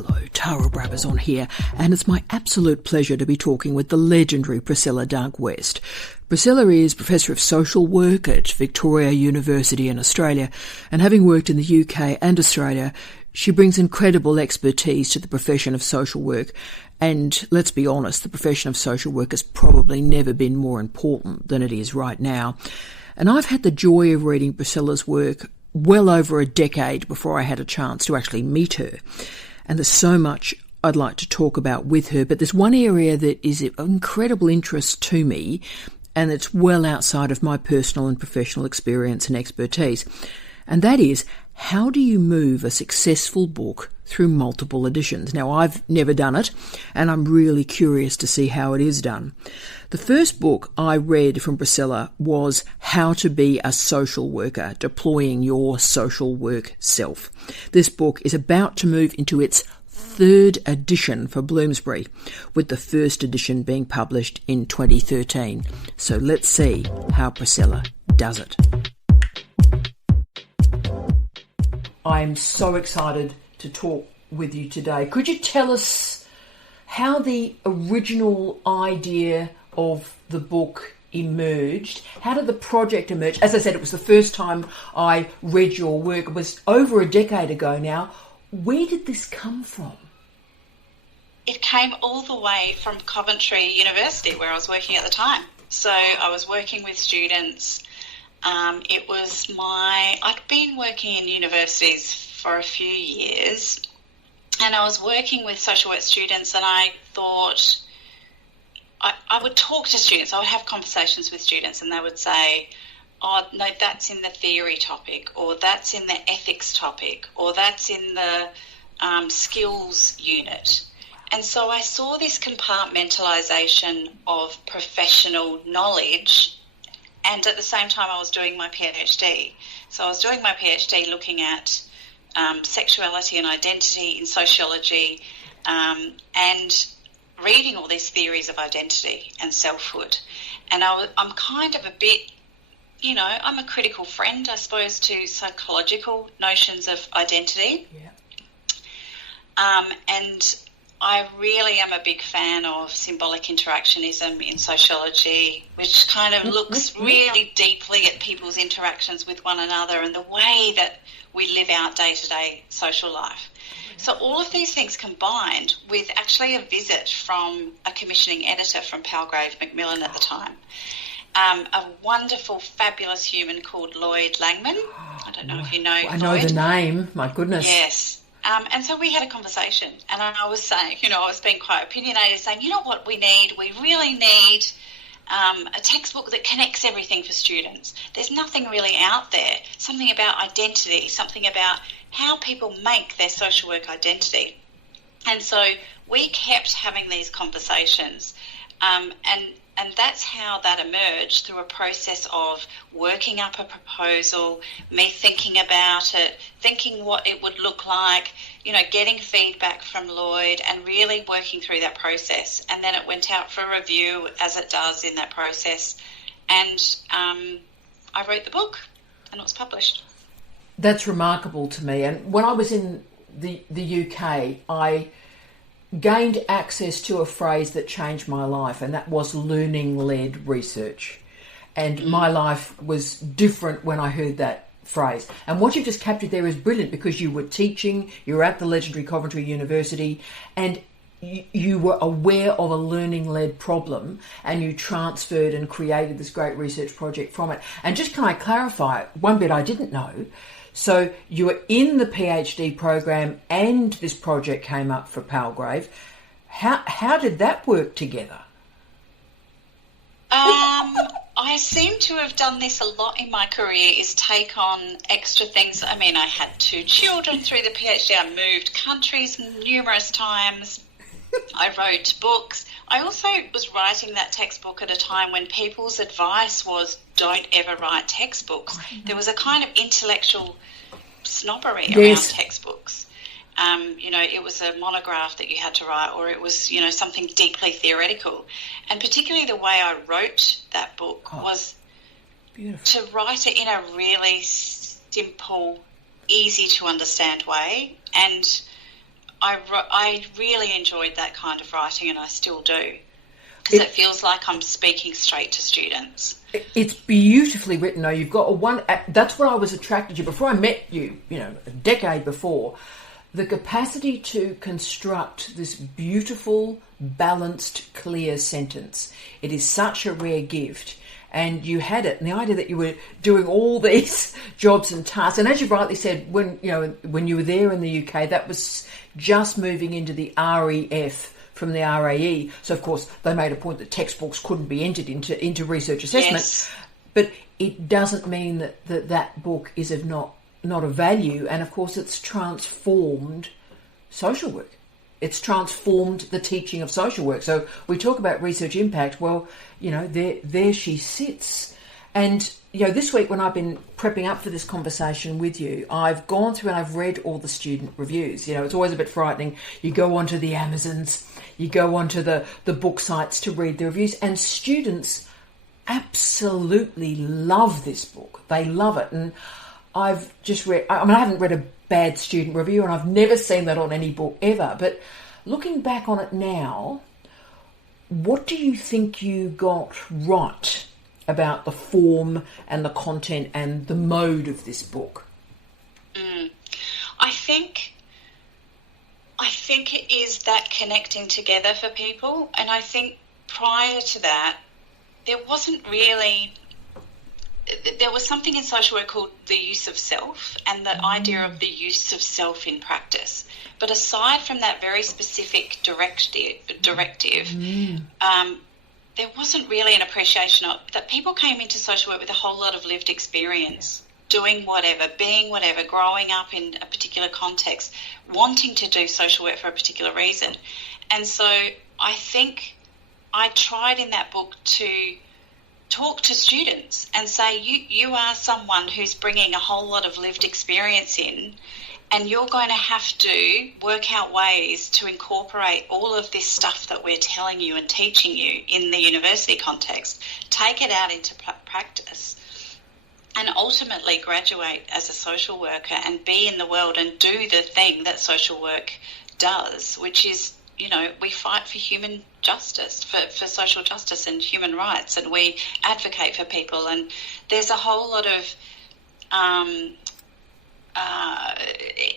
Hello, Tara Brabazon here, and it's my absolute pleasure to be talking with the legendary Priscilla Dunk-West. Priscilla is Professor of Social Work at Victoria University in Australia, and having worked in the UK and Australia, she brings incredible expertise to the profession of social work. And let's be honest, the profession of social work has probably never been more important than it is right now. And I've had the joy of reading Priscilla's work well over a decade before I had a chance to actually meet her. And there's so much I'd like to talk about with her, but there's one area that is of incredible interest to me, and it's well outside of my personal and professional experience and expertise. And that is, how do you move a successful book through multiple editions? Now, I've never done it, and I'm really curious to see how it is done. The first book I read from Priscilla was How to Be a Social Worker, Deploying Your Social Work Self. This book is about to move into its third edition for Bloomsbury, with the first edition being published in 2013. So let's see how Priscilla does it. I'm so excited to talk with you today. Could you tell us how the original idea of the book emerged? How did the project emerge? As I said, it was the first time I read your work. It was over a decade ago now. Where did this come from? It came all the way from Coventry University, where I was working at the time. So I was working with students. I'd been working in universities for a few years, and I was working with social work students, and I thought I would talk to students. I would have conversations with students, and they would say, oh, no, that's in the theory topic, or that's in the ethics topic, or that's in the skills unit. And so I saw this compartmentalisation of professional knowledge, and at the same time I was doing my PhD. So I was doing my PhD looking at sexuality and identity in sociology, and reading all these theories of identity and selfhood. And I'm kind of a bit, I'm a critical friend, I suppose, to psychological notions of identity. Yeah. And I really am a big fan of symbolic interactionism in sociology, which kind of looks really deeply at people's interactions with one another and the way that we live our day-to-day social life. So all of these things combined with actually a visit from a commissioning editor from Palgrave Macmillan at the time, a wonderful, fabulous human called Lloyd Langman. I don't know if you know I Lloyd. know the name, my goodness. Yes. And so we had a conversation, and I was saying, I was being quite opinionated, saying, you know what we need? We really need a textbook that connects everything for students. There's nothing really out there, something about identity, something about how people make their social work identity. And so we kept having these conversations, and that's how that emerged, through a process of working up a proposal, me thinking about it, thinking what it would look like, getting feedback from Lloyd and really working through that process. And then it went out for review, as it does in that process. And I wrote the book, and it was published. That's remarkable to me. And when I was in the UK, I gained access to a phrase that changed my life, and that was learning-led research. And my life was different when I heard that phrase. And what you've just captured there is brilliant, because you were teaching, you were at the legendary Coventry University, and you were aware of a learning-led problem, and you transferred and created this great research project from it. And just can I clarify one bit I didn't know? So you were in the PhD program and this project came up for Palgrave. How did that work together? I seem to have done this a lot in my career, is take on extra things. I mean, I had 2 children through the PhD. I moved countries numerous times. I wrote books. I also was writing that textbook at a time when people's advice was, don't ever write textbooks. There was a kind of intellectual snobbery around textbooks. It was a monograph that you had to write, or it was, something deeply theoretical. And particularly the way I wrote that book was to write it in a really simple, easy to understand way. And I really enjoyed that kind of writing, and I still do, because it feels like I'm speaking straight to students. It's beautifully written, though. You've got that's what I was attracted to before I met you, a decade before. The capacity to construct this beautiful, balanced, clear sentence. It is such a rare gift. And you had it, and the idea that you were doing all these jobs and tasks. And as you rightly said, when you were there in the UK, that was just moving into the REF from the RAE. So, of course, they made a point that textbooks couldn't be entered into research assessment. Yes. But it doesn't mean that book is of not of value. And, of course, it's transformed social work. It's transformed the teaching of social work. So we talk about research impact. Well, there she sits. And, this week when I've been prepping up for this conversation with you, I've gone through and I've read all the student reviews. It's always a bit frightening. You go onto the Amazons, you go onto the book sites to read the reviews, and students absolutely love this book. They love it. And I've just read, I haven't read a bad student review, and I've never seen that on any book ever. But looking back on it now, what do you think you got right about the form and the content and the mode of this book? I think it is that connecting together for people, and I think prior to that, there was something in social work called the use of self, and the idea of the use of self in practice. But aside from that very specific directive, there wasn't really an appreciation of that. People came into social work with a whole lot of lived experience, doing whatever, being whatever, growing up in a particular context, wanting to do social work for a particular reason. And so I think I tried in that book to talk to students and say, you are someone who's bringing a whole lot of lived experience in, and you're going to have to work out ways to incorporate all of this stuff that we're telling you and teaching you in the university context, take it out into practice, and ultimately graduate as a social worker and be in the world and do the thing that social work does, which is, we fight for human justice, for social justice and human rights, and we advocate for people. And there's a whole lot of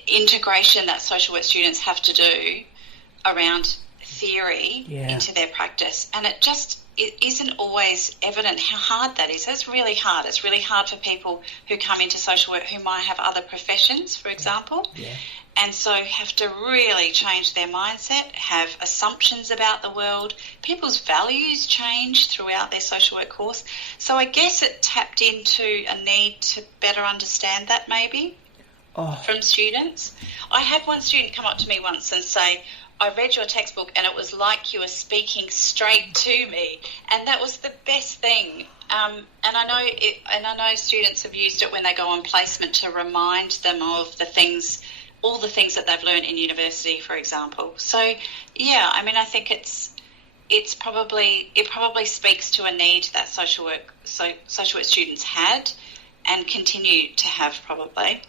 integration that social work students have to do around theory into their practice, and it isn't always evident how hard that is. It's really hard. It's really hard for people who come into social work who might have other professions, for example, and so have to really change their mindset, have assumptions about the world. People's values change throughout their social work course. So I guess it tapped into a need to better understand that maybe from students. I had one student come up to me once and say, I read your textbook and it was like you were speaking straight to me, and that was the best thing. And I know students have used it when they go on placement to remind them of all the things that they've learned in university, for example. So I think it probably speaks to a need that social work students had and continue to have probably.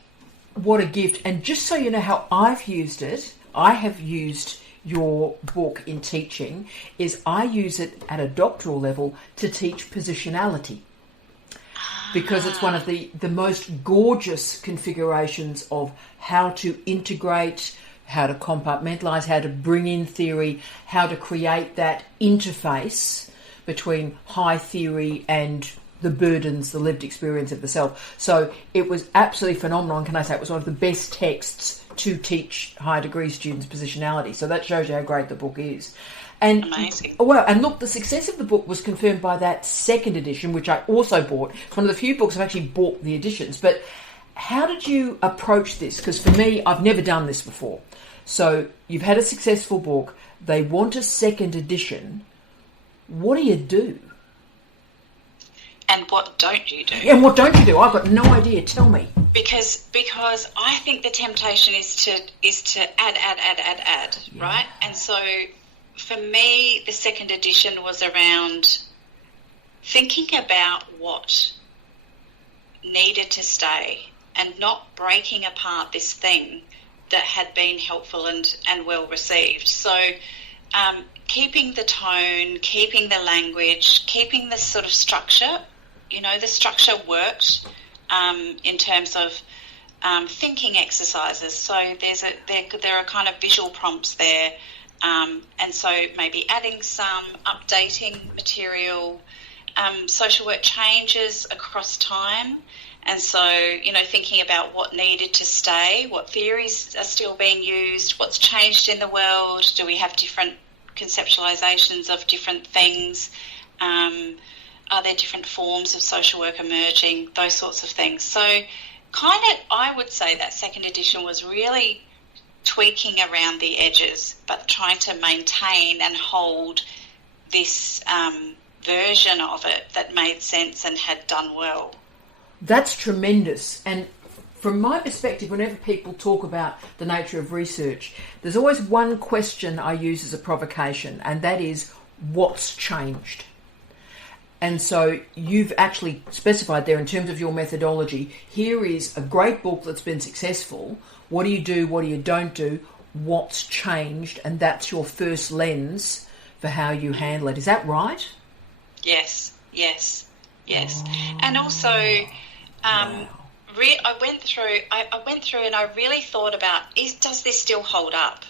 What a gift! And just so you know how I've used it, I have used your book in teaching, is I use it at a doctoral level to teach positionality, because it's one of the most gorgeous configurations of how to integrate, how to compartmentalise, how to bring in theory, how to create that interface between high theory and the burdens, the lived experience of the self. So it was absolutely phenomenal, and can I say it was one of the best texts to teach higher degree students positionality. So that shows you how great the book is. And amazing. Well, and look, the success of the book was confirmed by that second edition, which I also bought. It's one of the few books I've actually bought the editions. But how did you approach this? Because for me, I've never done this before. So you've had a successful book. They want a second edition. What do you do? And what don't you do? And what don't you do? I've got no idea. Tell me. Because I think the temptation is to add, right? And so for me, the second edition was around thinking about what needed to stay and not breaking apart this thing had been helpful and well received. So keeping the tone, keeping the language, keeping the sort of structure, the structure worked in terms of thinking exercises. So there are kind of visual prompts there, and so maybe adding some, updating material. Social work changes across time, and so thinking about what needed to stay, what theories are still being used, what's changed in the world, do we have different conceptualizations of different things, are there different forms of social work emerging, those sorts of things. So I would say that second edition was really tweaking around the edges, but trying to maintain and hold this version of it that made sense and had done well. That's tremendous. And from my perspective, whenever people talk about the nature of research, there's always one question I use as a provocation, and that is, what's changed? And so you've actually specified there in terms of your methodology, here is a great book that's been successful. What do you do? What do you don't do? What's changed? And that's your first lens for how you handle it. Is that right? Yes. Oh. And also, wow. I went through and I really thought about, does this still hold up?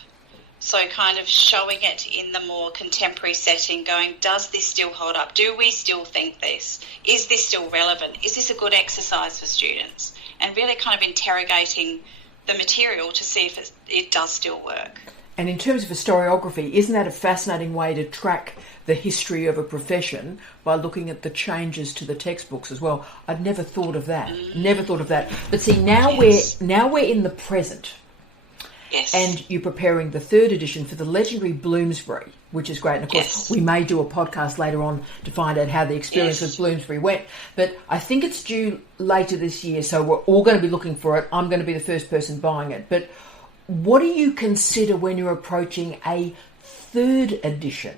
So kind of showing it in the more contemporary setting, going, does this still hold up? Do we still think this? Is this still relevant? Is this a good exercise for students? And really kind of interrogating the material to see if it does still work. And in terms of historiography, isn't that a fascinating way to track the history of a profession by looking at the changes to the textbooks as well? I'd never thought of that. Never thought of that. But see, now we're in the present. Yes. And you're preparing the third edition for the legendary Bloomsbury, which is great. And of course, we may do a podcast later on to find out how the experience with Bloomsbury went. But I think it's due later this year, so we're all going to be looking for it. I'm going to be the first person buying it. But what do you consider when you're approaching a third edition?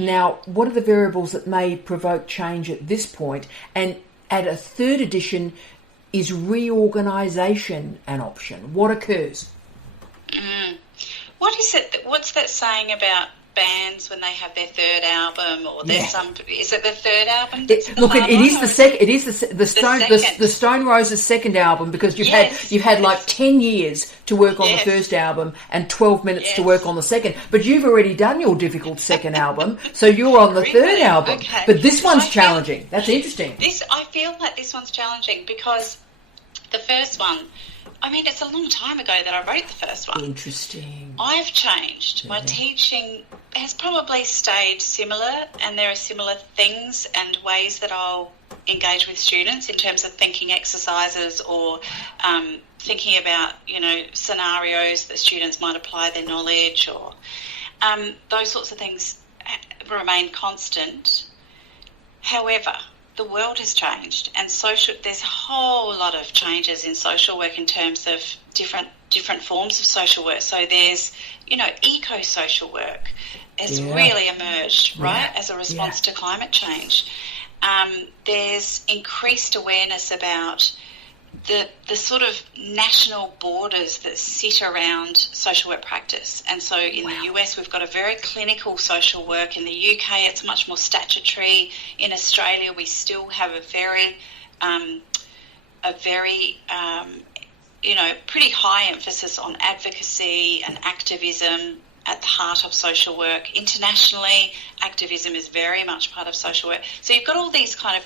Now, what are the variables that may provoke change at this point? And at a third edition, is reorganisation an option? What occurs? What is it? What's that saying about bands when they have their third album, or there's some? Is it the third album? It is the second. It is the Stone Roses' second album, because you've had like 10 years to work on the first album and 12 minutes to work on the second. But you've already done your difficult second album, so you're on the third album. Okay. But this one's challenging. That's interesting. I feel like this one's challenging because the first one, I mean, it's a long time ago that I wrote the first one. Interesting. I've changed. My teaching has probably stayed similar, and there are similar things and ways that I'll engage with students in terms of thinking exercises or thinking about, scenarios that students might apply their knowledge, or those sorts of things remain constant. However, the world has changed, and there's a whole lot of changes in social work in terms of different forms of social work. So there's, eco-social work has really emerged, right, as a response to climate change. There's increased awareness about the sort of national borders that sit around social work practice. And so in the US, we've got a very clinical social work. In the UK, it's much more statutory. In Australia, we still have a very pretty high emphasis on advocacy and activism at the heart of social work. Internationally, activism is very much part of social work. So you've got all these kind of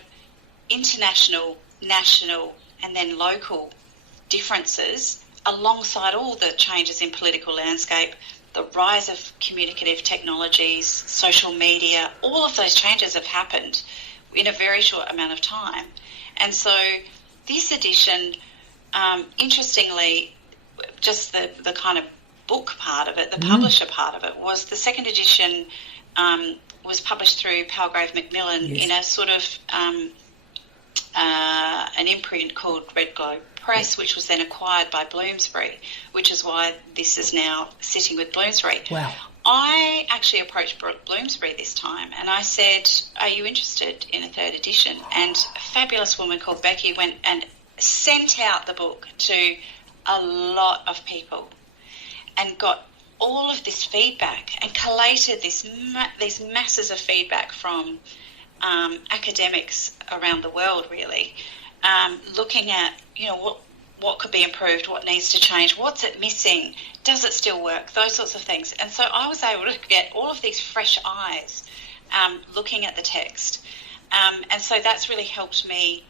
international, national, and then local differences alongside all the changes in political landscape, the rise of communicative technologies, social media. All of those changes have happened in a very short amount of time. And so this edition, interestingly, just the kind of book part of it, the publisher part of it, was the second edition was published through Palgrave Macmillan in a sort of an imprint called Red Globe Press, which was then acquired by Bloomsbury, which is why this is now sitting with Bloomsbury. Wow. I actually approached Bloomsbury this time and I said, are you interested in a third edition? And a fabulous woman called Becky went and sent out the book to a lot of people and got all of this feedback and collated these masses of feedback from academics around the world, really, looking at, what could be improved, what needs to change, what's it missing, does it still work, those sorts of things. And so I was able to get all of these fresh eyes looking at the text. And so that's really helped me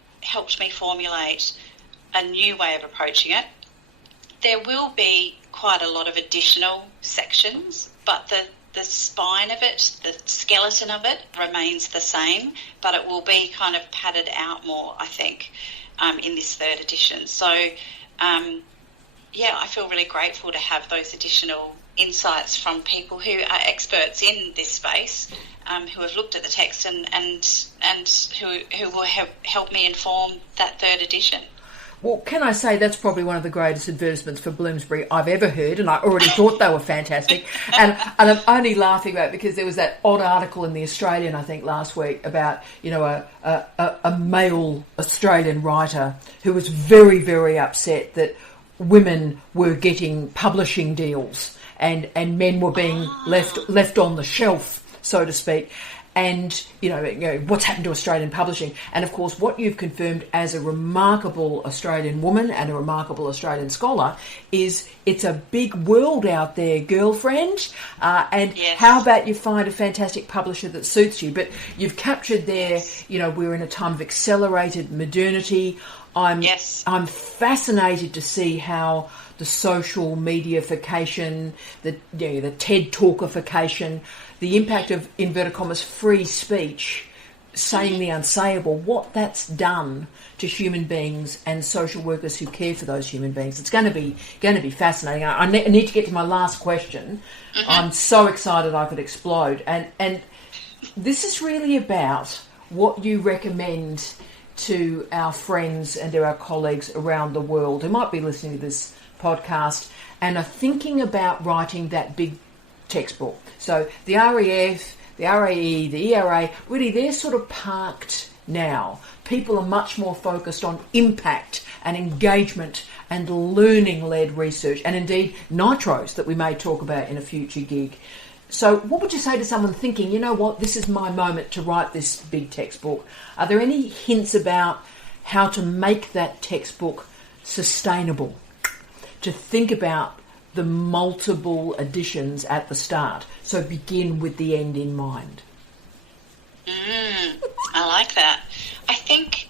formulate a new way of approaching it. There will be quite a lot of additional sections, but the spine of it, the skeleton of it remains the same, but it will be kind of padded out more, I think, in this third edition. So, I feel really grateful to have those additional insights from people who are experts in this space, who have looked at the text and who will help me inform that third edition. Well, can I say that's probably one of the greatest advertisements for Bloomsbury I've ever heard, and I already thought they were fantastic. And I'm only laughing about it because there was that odd article in The Australian, I think, last week about, a male Australian writer who was very, very upset that women were getting publishing deals and men were being left on the shelf, so to speak. And, what's happened to Australian publishing. And, of course, what you've confirmed as a remarkable Australian woman and a remarkable Australian scholar is it's a big world out there, girlfriend. And yes. How about you find a fantastic publisher that suits you? But you've captured there, we're in a time of accelerated modernity. I'm fascinated to see how the social mediaification, the TED Talkification, the impact of, inverted commas, free speech, saying the unsayable, what that's done to human beings and social workers who care for those human beings. It's going to be fascinating. I need to get to my last question. Mm-hmm. I'm so excited I could explode. And this is really about what you recommend to our friends and to our colleagues around the world who might be listening to this podcast and are thinking about writing that big textbook. So the REF, the RAE, the ERA, really they're sort of parked now. People are much more focused on impact and engagement and learning-led research, and indeed nitros that we may talk about in a future gig. So what would you say to someone thinking, this is my moment to write this big textbook? Are there any hints about how to make that textbook sustainable? To think about the multiple editions at the start. So begin with the end in mind. I like that. I think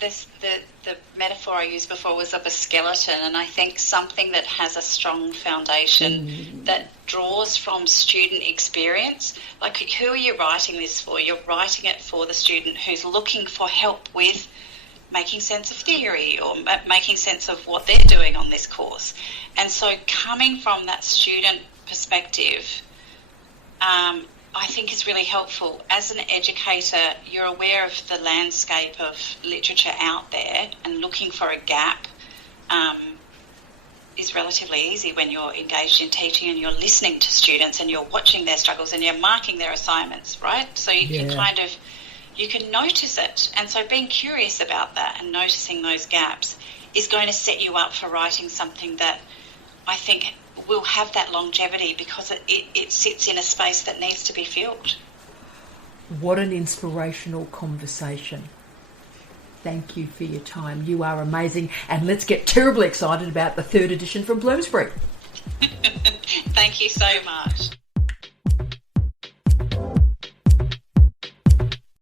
the metaphor I used before was of a skeleton, and I think something that has a strong foundation that draws from student experience. Like, who are you writing this for? You're writing it for the student who's looking for help with making sense of theory or making sense of what they're doing on this course. And so coming from that student perspective, I think is really helpful. As an educator, you're aware of the landscape of literature out there, and looking for a gap is relatively easy when you're engaged in teaching and you're listening to students and you're watching their struggles and you're marking their assignments, right? So you can notice it. And so being curious about that and noticing those gaps is going to set you up for writing something that I think will have that longevity because it sits in a space that needs to be filled. What an inspirational conversation. Thank you for your time. You are amazing. And let's get terribly excited about the third edition from Bloomsbury. Thank you so much.